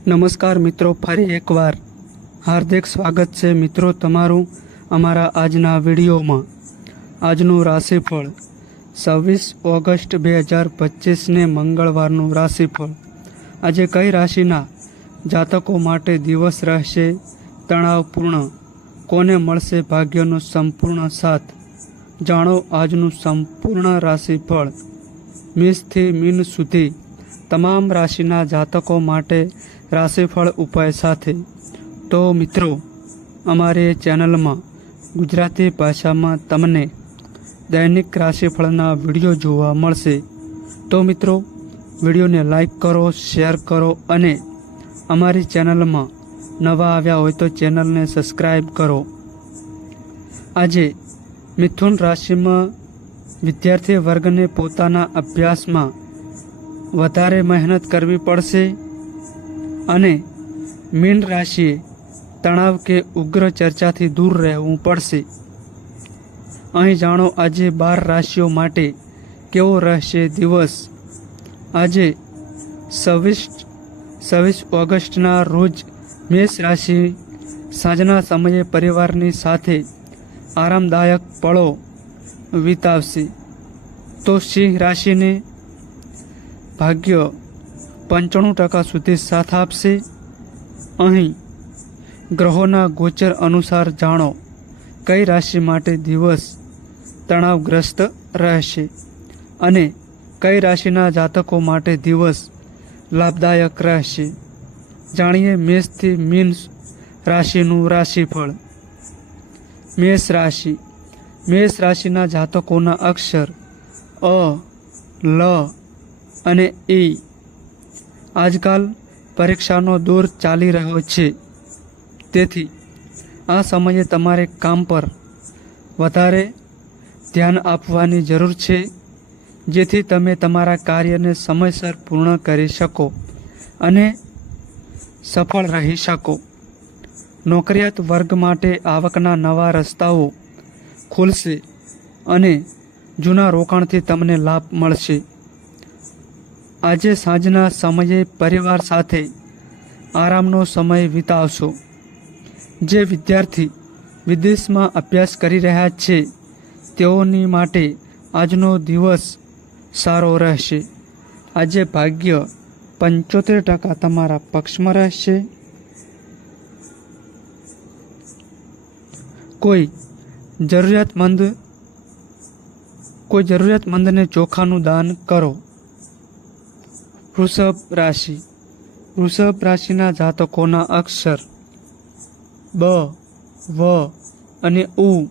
નમસ્કાર મિત્રો, ફરી એકવાર હાર્દિક સ્વાગત છે મિત્રો તમારું અમારા આજના વિડીયોમાં. આજનું રાશિફળ છવ્વીસ ઓગસ્ટ બે હજાર પચીસને મંગળવારનું રાશિફળ. આજે કઈ રાશિના જાતકો માટે દિવસ રહેશે તણાવપૂર્ણ? કોને મળશે ભાગ્યનો સંપૂર્ણ સાથ? જાણો આજનું સંપૂર્ણ રાશિફળ. મીસથી મીન સુધી તમામ રાશિના જાતકો માટે રાશિફળ ઉપાય સાથે. તો મિત્રો, અમારી ચેનલમાં ગુજરાતી ભાષામાં તમને દૈનિક રાશિફળના વીડિયો જોવા મળશે. તો મિત્રો, વિડીયોને લાઈક કરો, શેર કરો અને અમારી ચેનલમાં નવા આવ્યા હોય તો ચેનલને સબસ્ક્રાઈબ કરો. આજે મિથુન રાશિમાં વિદ્યાર્થી વર્ગને પોતાના અભ્યાસમાં વધારે મહેનત કરવી પડશે. અને મીન રાશિએ તણાવ કે ઉગ્ર ચર્ચાથી દૂર રહેવું પડશે. અહીં જાણો આજે બાર રાશિઓ માટે કેવો રહેશે દિવસ? આજે છવ્વીસ છવ્વીસ ઓગસ્ટના રોજ મેષ રાશિ સાંજના સમયે પરિવારની સાથે આરામદાયક પળો વિતાવશે. તો સિંહ રાશિને ભાગ્ય પંચાણું ટકા સુધી સાથ આપશે. અહીં ગ્રહોના ગોચર અનુસાર જાણો કઈ રાશિ માટે દિવસ તણાવગ્રસ્ત રહેશે અને કઈ રાશિના જાતકો માટે દિવસ લાભદાયક રહેશે. જાણીએ મેષથી મીન રાશિનું રાશિફળ. મેષ રાશિ. મેષ રાશિના જાતકોના અક્ષર અ, લ અને ઈ. આજકાલ પરીક્ષાનો દોર ચાલી રહ્યો છે. તેથી આ સમયે તમારે કામ પર વધારે ધ્યાન આપવાની જરૂર છે, જેથી તમે તમારા કાર્યને સમયસર પૂર્ણ કરી શકો અને સફળ રહી શકો. નોકરિયાત વર્ગ માટે આવકના નવા રસ્તાઓ ખુલશે અને જૂના રોકાણથી તમને લાભ મળશે. આજે સાંજના સમયે પરિવાર સાથે આરામનો સમય વિતાવશો. જે વિદ્યાર્થી વિદેશમાં અભ્યાસ કરી રહ્યા છે, તેઓની માટે આજનો દિવસ સારો રહેશે. આજે ભાગ્ય પંચોતેર ટકા તમારા પક્ષમાં રહેશે. કોઈ જરૂરિયાતમંદ, કોઈ જરૂરિયાતમંદને ચોખાનું દાન કરો. વૃષભ રાશિ. વૃષભ રાશિના જાતકોના અક્ષર બ, વ અને ઉ.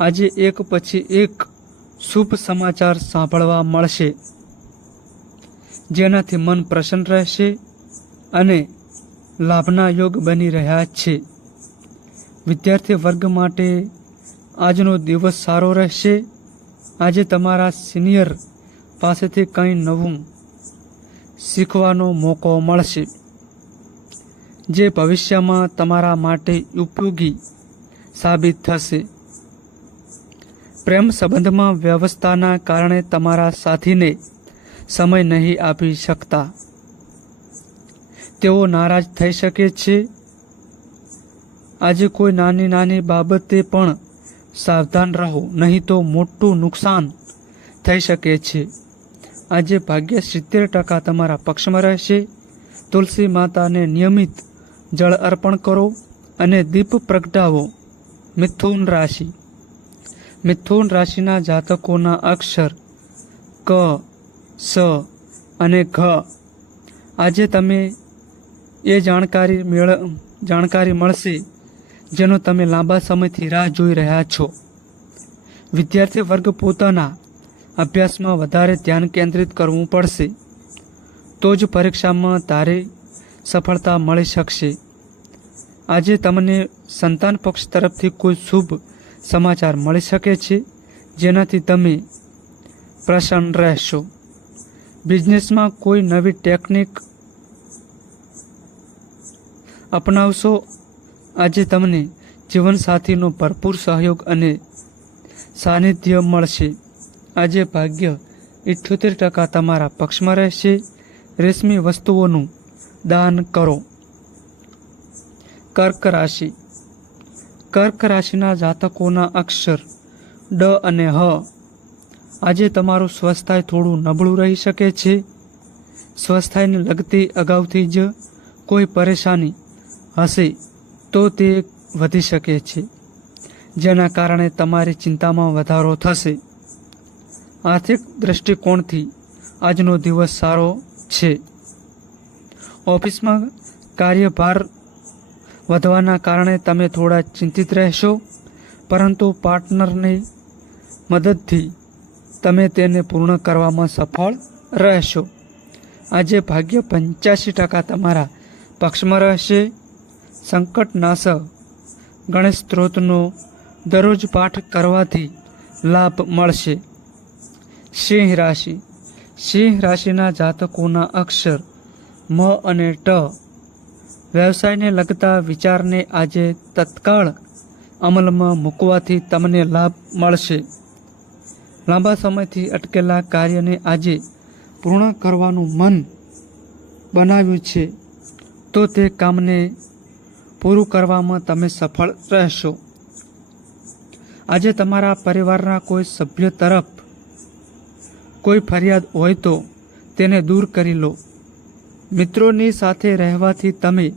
આજે એક પછી એક શુભ સમાચાર સાંભળવા મળશે. જેનાથી મન પ્રસન્ન રહેશે અને લાભના યોગ બની રહ્યા છે. વિદ્યાર્થી વર્ગ માટે આજનો દિવસ સારો રહેશે. આજે તમારા સિનિયર પાસેથી કંઈ નવું શીખવાનો મોકો મળશે. જે ભવિષ્યમાં તમારા માટે ઉપયોગી સાબિત થશે. પ્રેમ સંબંધમાં વ્યવસ્થાના કારણે તમારા સાથીને સમય નહીં આપી શકતા. તેઓ નારાજ થઈ શકે છે. આજે કોઈ નાની નાની બાબતે પણ સાવધાન રહો, નહીં તો મોટું નુકસાન થઈ શકે છે. આજે ભાગ્ય સિત્તેર ટકા તમારા પક્ષમાં રહેશે. તુલસી માતાને નિયમિત જળ અર્પણ કરો અને દીપ પ્રગટાવો. મિથુન રાશિ. મિથુન રાશિના જાતકોના અક્ષર ક, સ અને ઘ. આજે તમે એ જાણકારી મેળ, જાણકારી મળશે જેનો તમે લાંબા સમયથી રાહ જોઈ રહ્યા છો. વિદ્યાર્થી વર્ગ પોતાના અભ્યાસમાં વધારે ધ્યાન કેન્દ્રિત કરવું પડશે, તો જ પરીક્ષામાં તારે સફળતા મળી શકશે. આજે તમને સંતાન પક્ષ તરફથી કોઈ શુભ સમાચાર મળી શકે છે, જેનાથી તમે પ્રસન્ન રહેશો. બિઝનેસમાં કોઈ નવી ટેકનિક અપનાવશો, આજે તમને જીવનસાથીનો ભરપૂર સહયોગ અને સાનિધ્ય મળશે. આજે ભાગ્ય ઇઠ્યોતેર ટકા તમારા પક્ષમાં રહેશે. રેશમી વસ્તુઓનું દાન કરો. કર્ક રાશિ. કર્ક રાશિના જાતકોના અક્ષર ડ અને હ. આજે તમારું સ્વસ્થાય થોડું નબળું રહી શકે છે. સ્વસ્થાયને લગતી અગાઉથી જ કોઈ પરેશાની હશે તો તે વધી શકે છે. જેના કારણે તમારી ચિંતામાં વધારો થશે. આર્થિક દૃષ્ટિકોણથી આજનો દિવસ સારો છે. ઓફિસમાં કાર્યભાર વધવાના કારણે તમે થોડા ચિંતિત રહેશો, પરંતુ પાર્ટનરની મદદથી તમે તેને પૂર્ણ કરવામાં સફળ રહેશો. આજે ભાગ્ય પંચ્યાસી ટકા તમારા પક્ષમાં રહેશે. સંકટનાશક ગણેશ સ્ત્રોતનો દરરોજ પાઠ કરવાથી લાભ મળશે. સિંહ રાશિ. સિંહ રાશિના જાતકોના અક્ષર મ અને ટ. વ્યવસાયને લગતા વિચારને આજે તત્કાળ અમલમાં મૂકવાથી તમને લાભ મળશે. લાંબા સમયથી અટકેલા કાર્યને આજે પૂર્ણ કરવાનું મન બનાવ્યું છે. તો તે કામને પૂરું કરવામાં તમે સફળ રહેશો. આજે તમારા પરિવારના કોઈ સભ્ય તરફ કોઈ ફરિયાદ હોય તો તેને દૂર કરી લો. મિત્રોની સાથે રહેવાથી તમે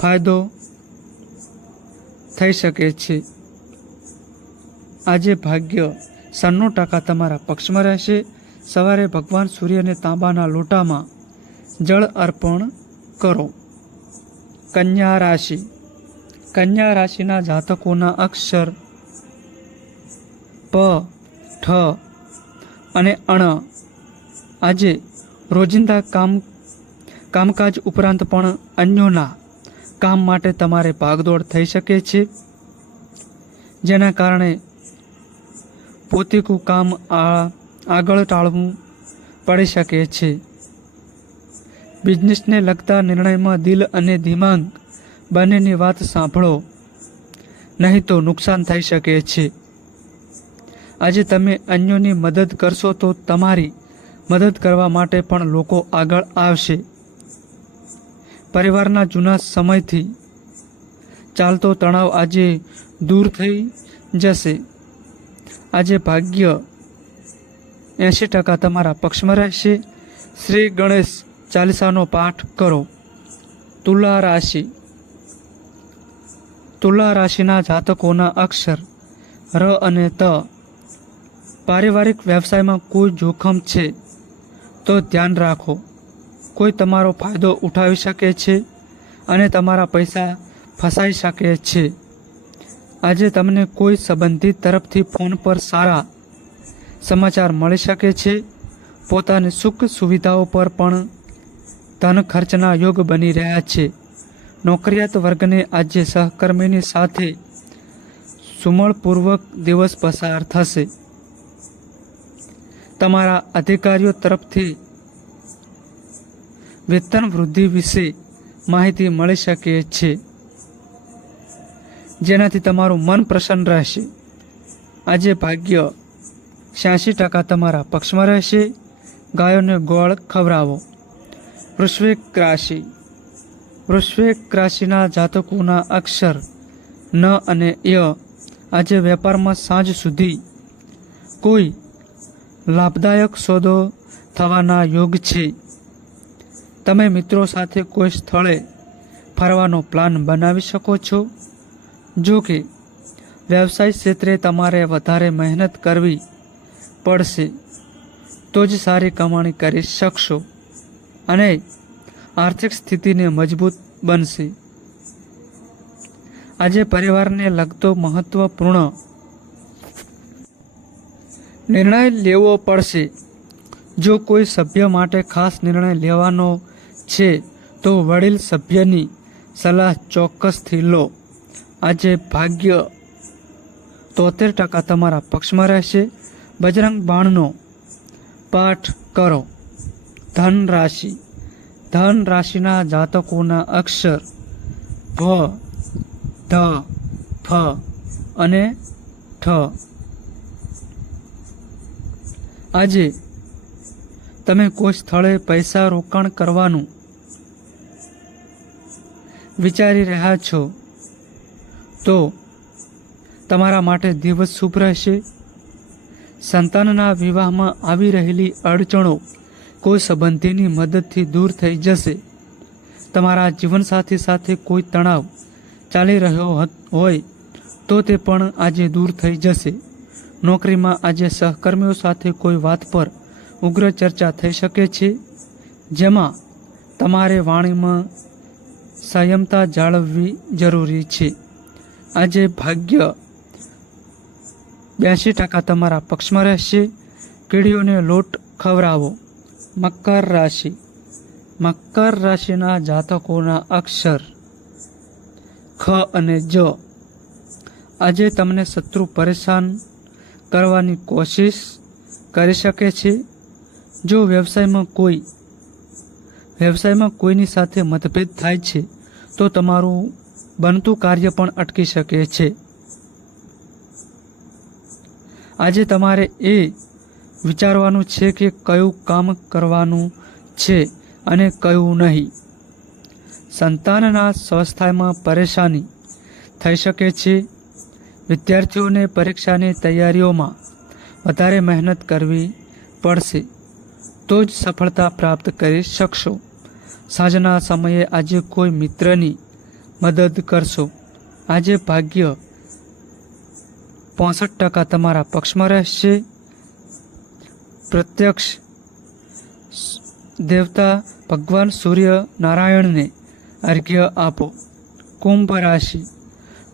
ફાયદો થઈ શકે છે. આજે ભાગ્ય સન્નો ટકા તમારા પક્ષમાં રહેશે. સવારે ભગવાન સૂર્યને તાંબાના લોટામાં જળ અર્પણ કરો. કન્યા રાશિ. કન્યા રાશિના જાતકોના અક્ષર પ, ઠ અને અણ. આજે રોજિંદા કામ, કામકાજ ઉપરાંત પણ અન્યોના કામ માટે તમારે ભાગદોડ થઈ શકે છે. જેના કારણે પોતીકું કામ આ, આગળ ટાળવું પડી શકે છે. બિઝનેસને લગતા નિર્ણયમાં દિલ અને દિમાગ બંનેની વાત સાંભળો, નહીં તો નુકસાન થઈ શકે છે. આજે તમે અન્યોની મદદ કરશો તો તમારી મદદ કરવા માટે પણ લોકો આગળ આવશે. પરિવારના જૂના સમયથી ચાલતો તણાવ આજે દૂર થઈ જશે. આજે ભાગ્ય એંશી ટકા તમારા પક્ષમાં રહેશે. શ્રી ગણેશ ચાલીસાનો પાઠ કરો. તુલા રાશિ. તુલા રાશિના જાતકોના અક્ષર ર અને ત. પારિવારિક વ્યવસાયમાં કોઈ જોખમ છે, તો ધ્યાન રાખો. કોઈ તમારો ફાયદો ઉઠાવી શકે છે અને તમારા પૈસા ફસાઈ શકે છે. આજે તમને કોઈ સંબંધિત તરફથી ફોન પર સારા સમાચાર મળી શકે છે. પોતાની સુખ સુવિધાઓ પર પણ ધન ખર્ચના યોગ બની રહ્યા છે. નોકરિયાત વર્ગને આજે સહકર્મીની સાથે સુમળપૂર્વક દિવસ પસાર થશે. તમારા અધિકારીઓ તરફથી વેતન વૃદ્ધિ વિશે માહિતી મળી શકે છે. જેનાથી તમારું મન પ્રસન્ન રહેશે. આજે ભાગ્ય છ્યાસી ટકા તમારા પક્ષમાં રહેશે. ગાયોને ગોળ ખવડાવો. વૃશ્વિક રાશિ. વૃશ્વિક રાશિના જાતકોના અક્ષર ન અને ય આજે વેપારમાં સાંજ સુધી કોઈ લાભદાયક સોદો થવાના યોગ છે. તમે મિત્રો સાથે કોઈ સ્થળે ફરવાનો પ્લાન બનાવી શકો છો? જો કે, વ્યવસાય ક્ષેત્રે તમારે વધારે મહેનત કરવી પડશે. તો જ સારી કમાણી કરી શકશો અને આર્થિક સ્થિતિને મજબૂત બનશે. આજે પરિવારને લગતો મહત્વપૂર્ણ નિર્ણય લેવો પડશે. જો કોઈ સભ્ય માટે ખાસ નિર્ણય લેવાનો છે, તો વડીલ સભ્યની સલાહ ચોક્કસથી લો. આજે ભાગ્ય તોતેર ટકા તમારા પક્ષમાં રહેશે. બજરંગ બાણનો પાઠ કરો. ધન રાશિ ધન રાશિના જાતકોના અક્ષર ભ ધ, ફ અને ઠ. આજે તમે કોઈ સ્થળે પૈસા રોકાણ કરવાનું વિચારી રહ્યા છો, તો તમારા માટે દિવસ શુભ રહેશે. સંતાનના વિવાહમાં આવી રહેલી અડચણો કોઈ સંબંધીની મદદથી દૂર થઈ જશે. તમારા જીવનસાથી સાથે કોઈ તણાવ ચાલી રહ્યો હોય તો તે પણ આજે દૂર થઈ જશે. નોકરીમાં આજે સહકર્મીઓ સાથે કોઈ વાત પર ઉગ્ર ચર્ચા થઈ શકે છે? જેમાં તમારે વાણીમાં સંયમતા જાળવવી જરૂરી છે. આજે ભાગ્ય બ્યાસી ટકા તમારા પક્ષમાં રહેશે. કીડીઓને લોટ ખવડાવો. મકર રાશિ. મકર રાશિના જાતકોના અક્ષર ખ અને જ. આજે તમને શત્રુ પરેશાન કરવાની કોશિશ કરી શકે છે? જો વ્યવસાયમાં કોઈ, વ્યવસાયમાં કોઈની સાથે મતભેદ થાય છે, તો તમારું બનતું કાર્ય પણ અટકી શકે છે. આજે તમારે એ વિચારવાનું છે કે કયું કામ કરવાનું છે અને કયું નહીં. સંતાનના સ્વાસ્થ્યમાં પરેશાની થઈ શકે છે. વિદ્યાર્થીઓને પરીક્ષાની તૈયારીઓમાં વધારે મહેનત કરવી પડશે, તો જ સફળતા પ્રાપ્ત કરી શકશો. સાંજના સમયે આજે કોઈ મિત્રની મદદ કરશો. આજે ભાગ્ય પોસઠ ટકા તમારા પક્ષમાં રહેશે. પ્રત્યક્ષ દેવતા ભગવાન સૂર્ય નારાયણને અર્ઘ્ય આપો. કુંભ રાશિ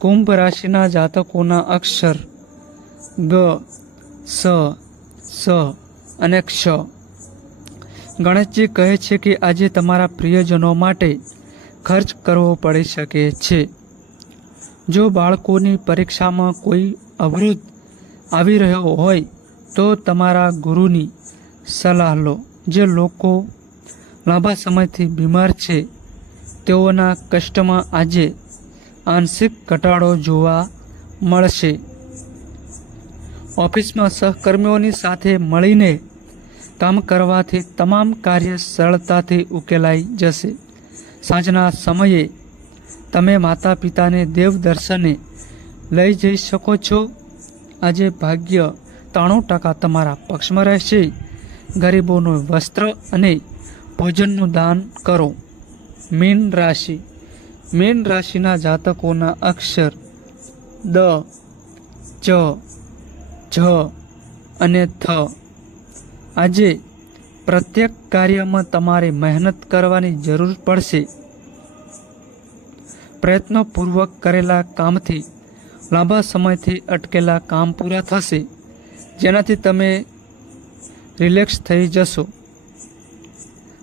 કુંભ રાશિના જાતકોના અક્ષર ગ, સ સ અને ક્ષ. ગણેશજી કહે છે કે આજે તમારા પ્રિયજનો માટે ખર્ચ કરવો પડી શકે છે. જો બાળકોની પરીક્ષામાં કોઈ અવરોધ આવી રહ્યો હોય, તો તમારા ગુરુની સલાહ લો. જે લોકો લાંબા સમયથી બીમાર છે, તેઓના કષ્ટમાં આજે આંશિક ઘટાડો જોવા મળશે. ઓફિસમાં સહકર્મીઓની સાથે મળીને કામ કરવાથી તમામ કાર્ય સરળતાથી ઉકેલાઈ જશે. સાંજના સમયે તમે માતા પિતાને દેવ દર્શને લઈ જઈ શકો છો. આજે ભાગ્ય ત્રાણું ટકા તમારા પક્ષમાં રહેશે. ગરીબોનું વસ્ત્ર અને ભોજનનું દાન કરો. મીન રાશિ. મીન રાશિના જાતકોના અક્ષર દ, ચ, જ અને થ. આજે પ્રત્યેક કાર્યમાં તમારે મહેનત કરવાની જરૂર પડશે. પ્રયત્નપૂર્વક કરેલા કામથી, લાંબા સમયથી અટકેલા કામ પૂરા થશે, જેનાથી તમે રિલેક્સ થઈ જશો.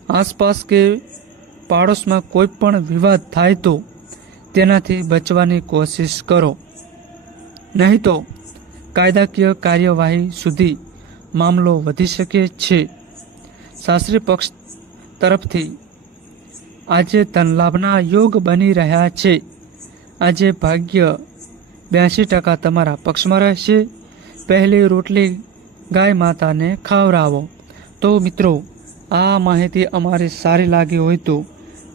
આસપાસ કે પાડોશમાં કોઈ પણ વિવાદ થાય તો તેનાથી બચવાની કોશિશ કરો. નહીં તો કાયદાકીય કાર્યવાહી સુધી મામલો વધી શકે છે. શાસ્ત્રી પક્ષ તરફથી આજે ધનલાભના યોગ બની રહ્યા છે. આજે ભાગ્ય બ્યાસી ટકા તમારા પક્ષમાં રહેશે. પહેલી રોટલી ગાય માતાને ખવડાવો. તો મિત્રો, આ માહિતી અમારી સારી લાગી હોય તો